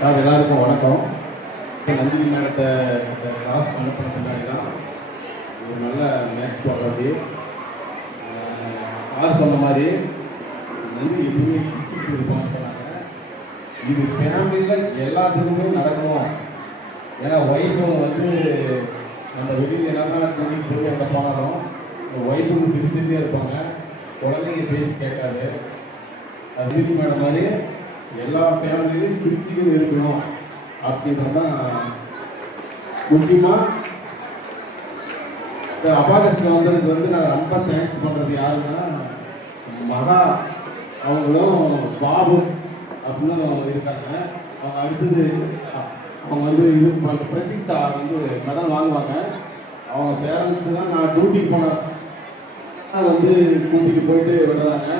Sir எல்லாருக்கும் வணக்கம். Nandini மேடத்தை class அனுப்பின பின்னாடி தான் ஒரு நல்ல மேட்ச் போடுறது. யார் சொன்ன மாதிரி நந்தினி எப்பவுமே சிரிச்சுட்டு இருப்பான்னு சொன்னாங்க. இது ஃபேமிலியில் எல்லாத்துக்குமே நடக்கணும். ஏன்னா ஒய்ஃபும் வந்து நம்ம வெளியில் என்னென்னா கூட்டிகிட்டு போய் அங்கே போனாலும் ஒய்ஃபுக்கு சிரிச்சுட்டே இருப்பாங்க. குழந்தைங்க பேசி கேட்காது. நந்தினி மேடம் மாதிரி எல்லா ஃபேமிலியிலையும் சிரிச்சுக்கிட்டு இருக்கணும் அப்படின்றதான் முக்கியமாக. இந்த அபாகஸ்டில் வந்ததுக்கு வந்து நான் ரொம்ப தேங்க்ஸ் பண்ணுறது யாருன்னா மகா அவங்களும் பாபு அப்படின்னு இருக்காங்க. அவங்க அடுத்தது அவங்க வந்து இது பிரதீக் சார் வந்து மெடல் வாங்குவாங்க. அவங்க பேரண்ட்ஸ் தான் நான் டியூட்டிக்கு போனேன் வந்து கூட்டிகிட்டு போயிட்டு விடுறாங்க.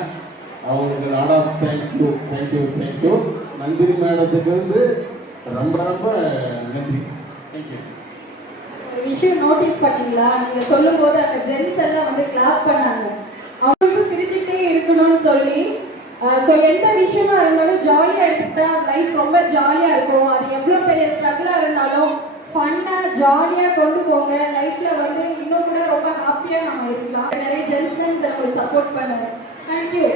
அவங்களுக்கு லாட் ஆஃப் தேங்க்யூ. நந்தினி மேடத்துக்கு வந்து ரொம்ப ரொம்ப நன்றி. தேங்க்யூ. விஷயம் நோட்டீஸ் பண்ணீங்களா? நீங்க சொல்லும் போது அந்த ஜென்ஸ் எல்லாம் வந்து கிளாப் பண்ணாங்க. அவங்களுக்கு சிரிச்சுட்டே இருக்கணும்னு சொல்லி எந்த விஷயமா இருந்தாலும் ஜாலியா எடுத்துட்டா லைஃப் ரொம்ப ஜாலியா இருக்கும். அது எவ்வளவு பெரிய ஸ்ட்ரகிளா இருந்தாலும் ஃபன்னா ஜாலியா கொண்டு போங்க. லைஃப்ல வந்து இன்னும் கூட ரொம்ப ஹாப்பியா நம்ம இருக்கலாம். நிறைய ஜென்ஸ் நம்மளுக்கு சப்போர்ட் பண்ணாரு. தேங்க்யூ.